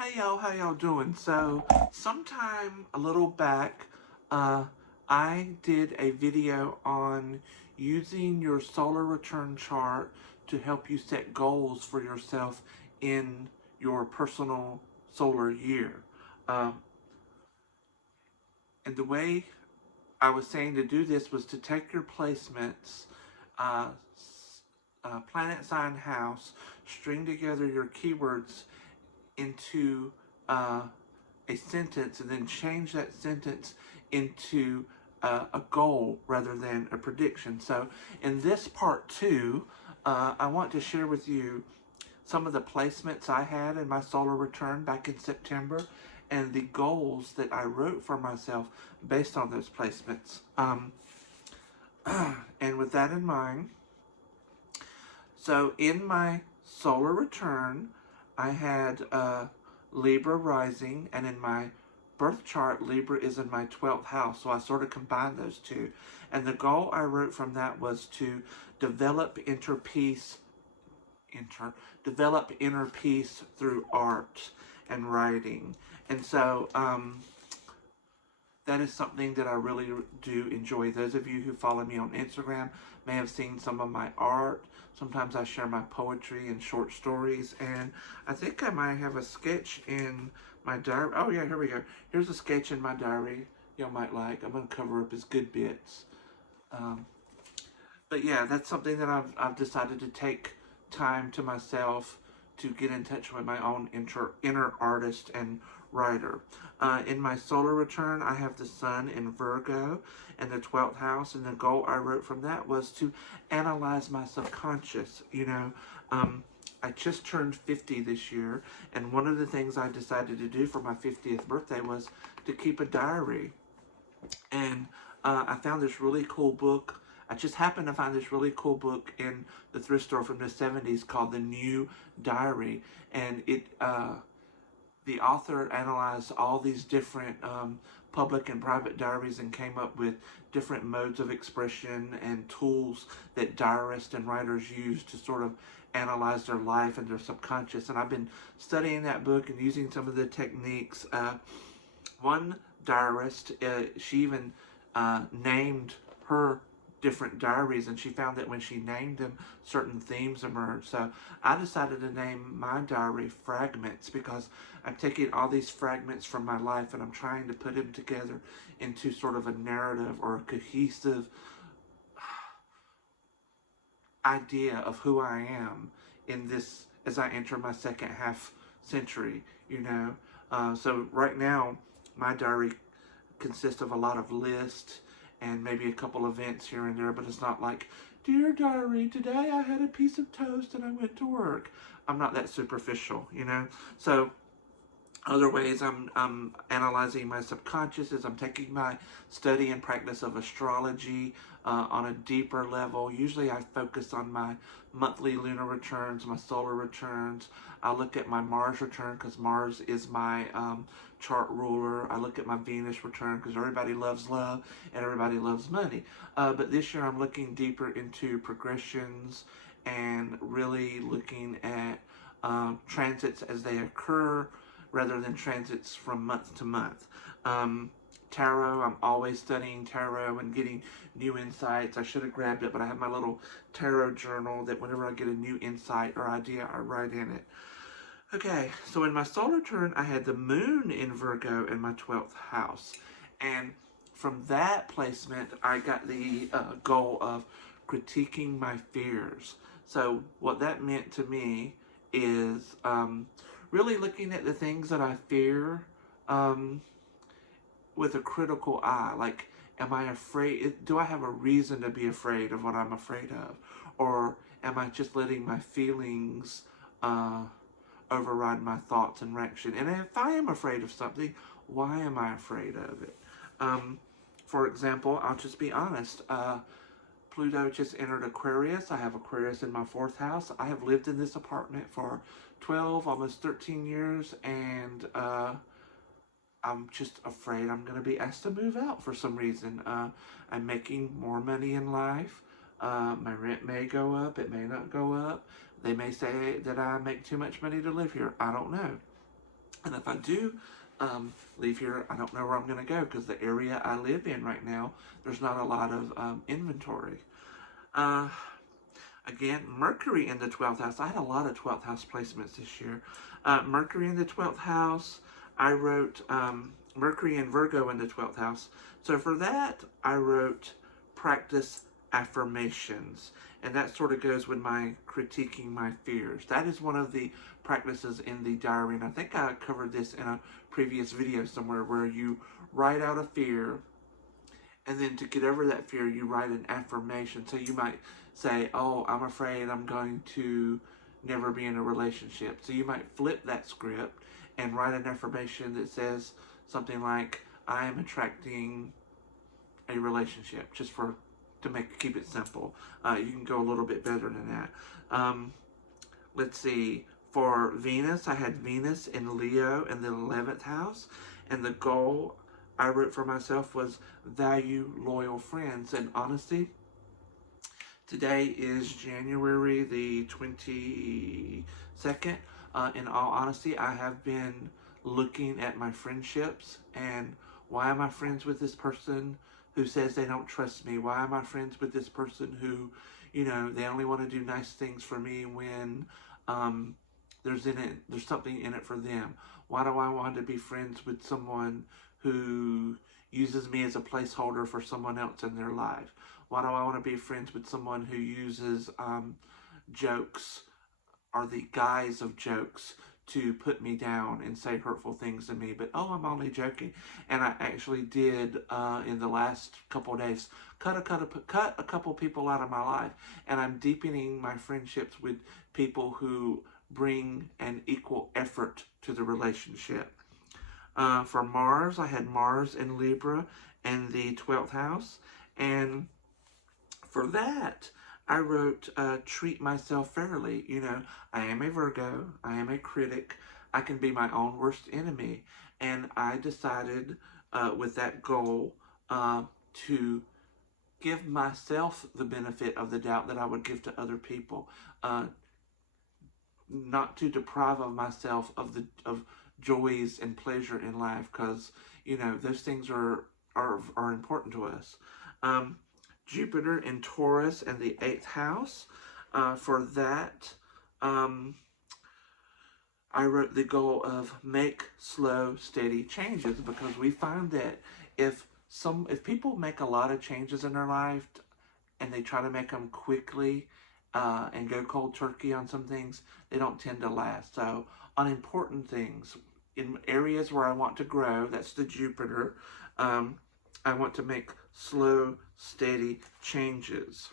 Hey y'all, how y'all doing? So, sometime a little back, I did a video on using your solar return chart to help you set goals for yourself in your personal solar year. Um, and the way I was saying to do this was to take your placements, uh, planet, sign, house, string together your keywords into a sentence and then change that sentence into a goal rather than a prediction. So in this part two, I want to share with you some of the placements I had in my solar return back in September and the goals that I wrote for myself based on those placements. And with that in mind, so in my solar return, I had Libra rising, and in my birth chart, Libra is in my 12th house. So I sort of combined those two. And the goal I wrote from that was to develop develop inner peace through art and writing. And so that is something that I really do enjoy. Those of you who follow me on Instagram may have seen some of my art. Sometimes I share my poetry and short stories, and I think I might have a sketch in my diary. Oh yeah, here we go. Here's a sketch in my diary y'all might like. I'm going to cover up his good bits. Um, but yeah, that's something that I've decided to take time to myself to get in touch with my own inner artist and writer. In my solar return, I have the sun in Virgo and the 12th house, and the goal I wrote from that was to analyze my subconscious. I just turned 50 this year, and one of the things I decided to do for my 50th birthday was to keep a diary. And I found this really cool book. I just happened to find this really cool book in the thrift store from the 70s called The New Diary. And the author analyzed all these different public and private diaries and came up with different modes of expression and tools that diarists and writers use to sort of analyze their life and their subconscious. And I've been studying that book and using some of the techniques. One diarist, she even named her different diaries, and she found that when she named them, certain themes emerged. So I decided to name my diary Fragments because I'm taking all these fragments from my life and I'm trying to put them together into sort of a narrative or a cohesive idea of who I am in this as I enter my second half century. So right now, my diary consists of a lot of lists and maybe a couple events here and there, but it's not like, dear diary, today I had a piece of toast and I went to work. I'm not that superficial. So other ways I'm analyzing my subconscious is I'm taking my study and practice of astrology on a deeper level. Usually I focus on my monthly lunar returns, my solar returns. I look at my Mars return because Mars is my chart ruler. I look at my Venus return because everybody loves love and everybody loves money. But this year I'm looking deeper into progressions and really looking at transits as they occur rather than transits from month to month. Tarot, I'm always studying tarot and getting new insights. I should have grabbed it, but I have my little tarot journal that whenever I get a new insight or idea, I write in it. Okay, so in my solar turn, I had the moon in Virgo in my 12th house. And from that placement, I got the goal of critiquing my fears. So what that meant to me is really looking at the things that I fear um, with a critical eye. Like, am I afraid? Do I have a reason to be afraid of what I'm afraid of? Or am I just letting my feelings override my thoughts and reaction? And if I am afraid of something, why am I afraid of it? For example, I'll just be honest. Pluto just entered Aquarius. I have Aquarius in my 4th house. I have lived in this apartment for 12, almost 13 years, and I'm just afraid I'm going to be asked to move out for some reason. I'm making more money in life. My rent may go up. It may not go up. They may say that I make too much money to live here. I don't know. And if I do leave here, I don't know where I'm going to go because the area I live in right now, there's not a lot of inventory. Uh, Again, Mercury in the 12th house. I had a lot of 12th house placements this year. Mercury in the 12th house. I wrote Mercury and Virgo in the 12th house. So for that, I wrote practice affirmations. And that sort of goes with my critiquing my fears. That is one of the practices in the diary. And I think I covered this in a previous video somewhere where you write out a fear, and then to get over that fear, you write an affirmation. So you might say, oh, I'm afraid I'm going to never be in a relationship. So you might flip that script and write an affirmation that says something like, I am attracting a relationship, just to keep it simple. You can go a little bit better than that. Let's see. For Venus, I had Venus in Leo in the 11th house, and the goal I wrote for myself was value loyal friends. And honesty, today is January the 22nd. In all honesty, I have been looking at my friendships and why am I friends with this person who says they don't trust me? Why am I friends with this person who, they only want to do nice things for me when there's something in it for them? Why do I want to be friends with someone who uses me as a placeholder for someone else in their life? Why do I want to be friends with someone who uses jokes or the guise of jokes to put me down and say hurtful things to me? But I'm only joking. And I actually did in the last couple of days cut a couple people out of my life, and I'm deepening my friendships with people who bring an equal effort to the relationship. For Mars, I had Mars in Libra in the 12th house, and for that, I wrote, treat myself fairly. I am a Virgo, I am a critic, I can be my own worst enemy. And I decided with that goal to give myself the benefit of the doubt that I would give to other people. Not to deprive of myself of joys and pleasure in life, because those things are important to us. Jupiter in Taurus and the 8th house. For that, I wrote the goal of make slow, steady changes, because we find that if people make a lot of changes in their life and they try to make them quickly and go cold turkey on some things, they don't tend to last. So on important things, in areas where I want to grow, that's the Jupiter, I want to make slow, steady changes.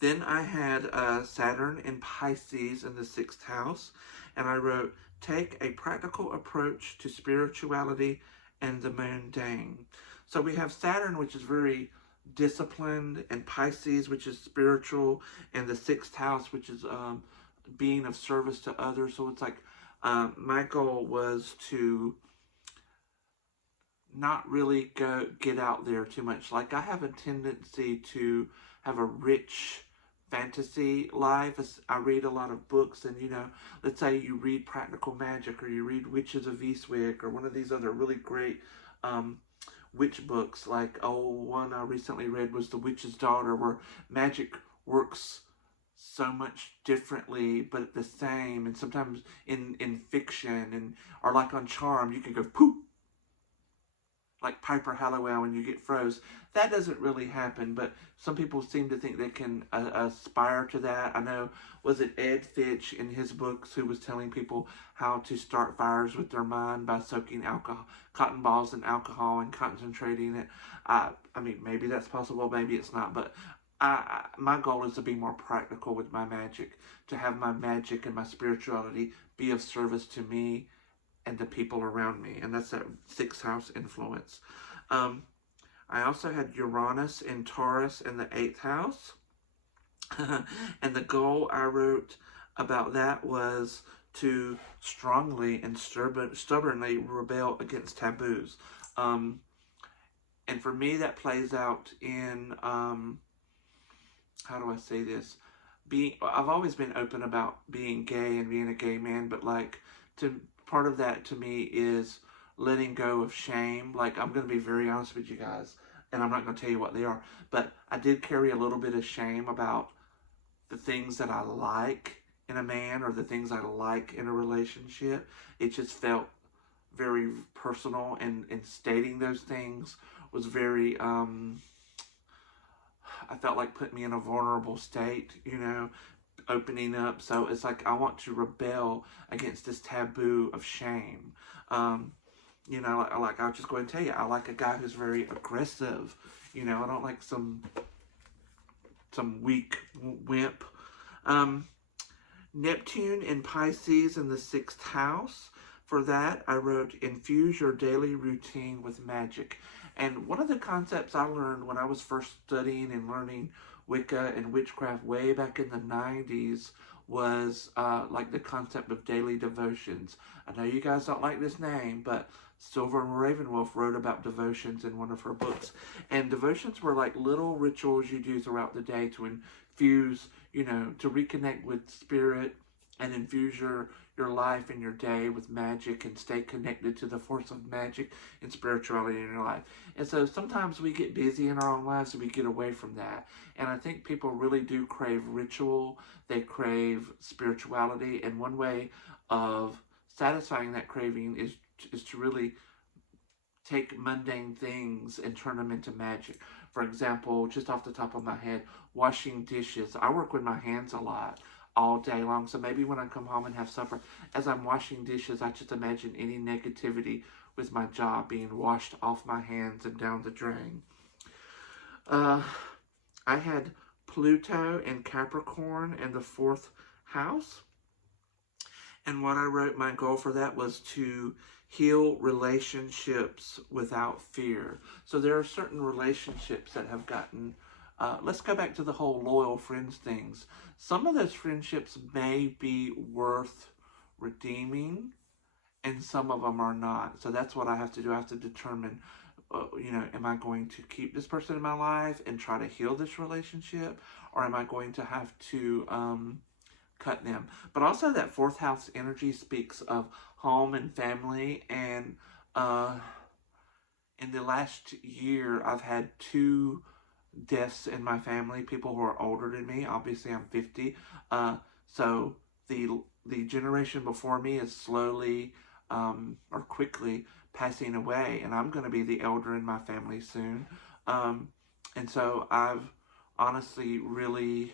Then I had Saturn in Pisces in the 6th house, and I wrote, take a practical approach to spirituality and the mundane. So we have Saturn, which is very disciplined, and Pisces, which is spiritual, and the 6th house, which is being of service to others. So it's like my goal was to not really get out there too much. Like, I have a tendency to have a rich fantasy life. I read a lot of books, and let's say you read Practical Magic, or you read Witches of Eastwick, or one of these other really great witch books. Like, one I recently read was The Witch's Daughter, where magic works so much differently but the same, and sometimes in fiction, or like on Charm, you can go poof, like Piper Halliwell when you get froze. That doesn't really happen, but some people seem to think they can aspire to that. I know, was it Ed Fitch in his books who was telling people how to start fires with their mind by soaking cotton balls in alcohol and concentrating it? I mean, maybe that's possible, maybe it's not, but my goal is to be more practical with my magic, to have my magic and my spirituality be of service to me and the people around me, and that's that 6th house influence. I also had Uranus in Taurus in the 8th house, and the goal I wrote about that was to strongly and stubbornly rebel against taboos. And for me, that plays out in, how do I say this? I've always been open about being gay and being a gay man, but like, to part of that to me is letting go of shame. Like, I'm going to be very honest with you guys, and I'm not going to tell you what they are, but I did carry a little bit of shame about the things that I like in a man or the things I like in a relationship. It just felt very personal, and stating those things was very, I felt like put me in a vulnerable state, opening up. So it's like I want to rebel against this taboo of shame. Um, I'll just go ahead and tell you, I like a guy who's very aggressive. I don't like some weak wimp. Um, Neptune in Pisces in the 6th house. For that, I wrote, infuse your daily routine with magic. And one of the concepts I learned when I was first studying and learning Wicca and witchcraft way back in the 90s was like the concept of daily devotions. I know you guys don't like this name, but Silver Ravenwolf wrote about devotions in one of her books. And devotions were like little rituals you do throughout the day to infuse, to reconnect with spirit and infuse your life and your day with magic and stay connected to the force of magic and spirituality in your life. And so sometimes we get busy in our own lives and we get away from that. And I think people really do crave ritual. They crave spirituality. And one way of satisfying that craving is to really take mundane things and turn them into magic. For example, just off the top of my head, washing dishes. I work with my hands a lot all day long. So maybe when I come home and have supper, as I'm washing dishes, I just imagine any negativity with my job being washed off my hands and down the drain. I had Pluto and Capricorn in the 4th house. And what I wrote, my goal for that was to heal relationships without fear. So there are certain relationships that have gotten, let's go back to the whole loyal friends things. Some of those friendships may be worth redeeming, and some of them are not. So that's what I have to do. I have to determine, am I going to keep this person in my life and try to heal this relationship, or am I going to have to cut them? But also that 4th house energy speaks of home and family. And in the last year, I've had 2 deaths in my family, people who are older than me. Obviously, I'm 50. So the generation before me is slowly or quickly passing away, and I'm going to be the elder in my family soon. And so I've honestly really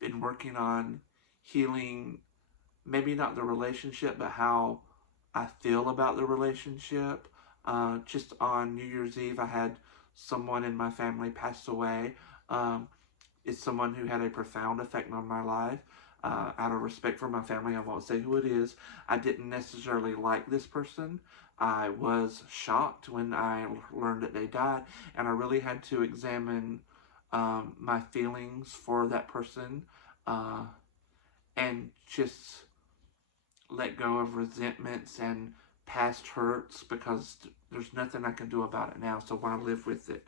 been working on healing, maybe not the relationship, but how I feel about the relationship. Just on New Year's Eve, I had someone in my family pass away. It's someone who had a profound effect on my life. Out of respect for my family, I won't say who it is. I didn't necessarily like this person. I was shocked when I learned that they died, and I really had to examine my feelings for that person and just let go of resentments and past hurts, because there's nothing I can do about it now, so why live with it?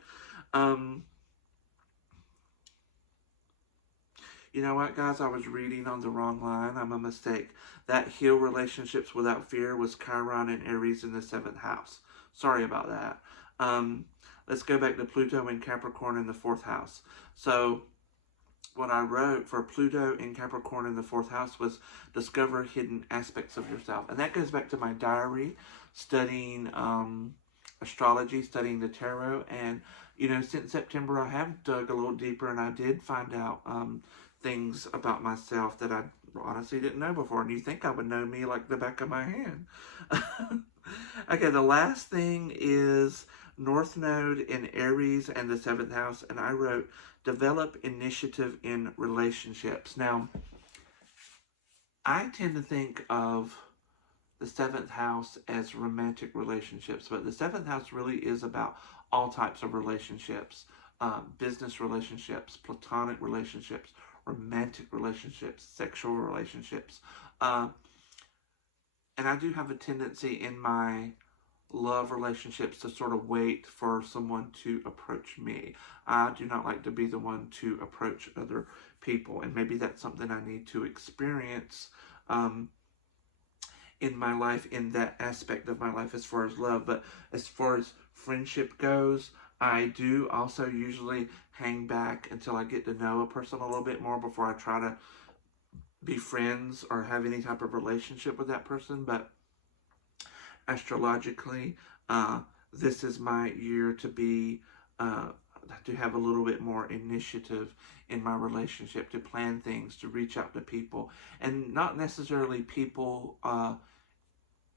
You know what, guys? I was reading on the wrong line. I'm a mistake. That heal relationships without fear was Chiron and Aries in the 7th house. Sorry about that. Let's go back to Pluto and Capricorn in the 4th house. So what I wrote for Pluto in Capricorn in the 4th house was discover hidden aspects of yourself. And that goes back to my diary, studying astrology, studying the tarot. And, since September, I have dug a little deeper, and I did find out things about myself that I honestly didn't know before. And you think I would know me like the back of my hand. Okay, the last thing is North Node in Aries and the 7th house. And I wrote, develop initiative in relationships. Now, I tend to think of the 7th house as romantic relationships, but the 7th house really is about all types of relationships, business relationships, platonic relationships, romantic relationships, sexual relationships. And I do have a tendency in my love relationships to sort of wait for someone to approach me. I do not like to be the one to approach other people, and maybe that's something I need to experience in my life, in that aspect of my life as far as love. But as far as friendship goes, I do also usually hang back until I get to know a person a little bit more before I try to be friends or have any type of relationship with that person. But astrologically, this is my year to be to have a little bit more initiative in my relationship, to plan things, to reach out to people, and not necessarily people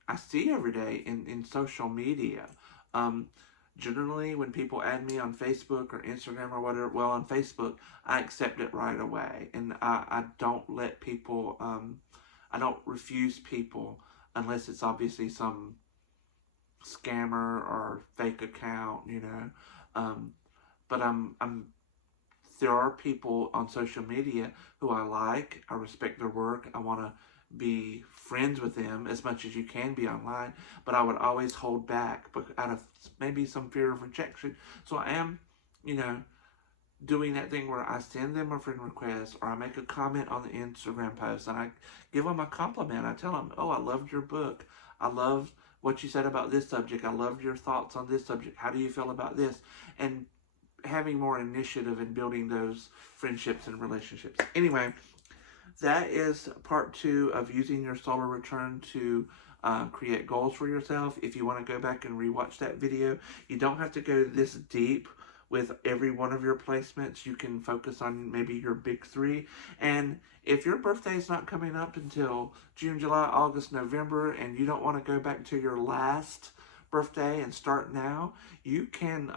I see every day in social media. Um, Generally, when people add me on Facebook or Instagram or whatever, well, on Facebook, I accept it right away. And I don't let people, I don't refuse people unless it's obviously some scammer or fake account, you know. But there are people on social media who I like. I respect their work. I want to be friends with them as much as you can be online, but I would always hold back out of maybe some fear of rejection. So I am, you know, doing that thing where I send them a friend request or I make a comment on the Instagram post and I give them a compliment. I tell them, oh, I loved your book. I loved what you said about this subject. I loved your thoughts on this subject. How do you feel about this? And having more initiative in building those friendships and relationships. Anyway, that is part 2 of using your solar return to create goals for yourself. If you want to go back and rewatch that video, you don't have to go this deep with every one of your placements. You can focus on maybe your big 3. And if your birthday is not coming up until June, July, August, November, and you don't want to go back to your last birthday and start now, you can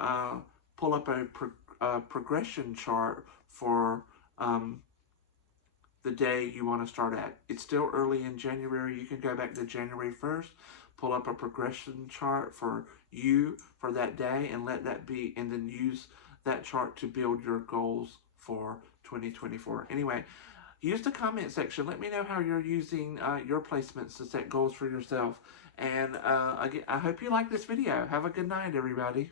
pull up a progression chart for the day you want to start at. It's still early in January. You can go back to January 1st, pull up a progression chart for you for that day, and let that be, and then use that chart to build your goals for 2024. Anyway, use the comment section. Let me know how you're using your placements to set goals for yourself. And again, I hope you like this video. Have a good night, everybody.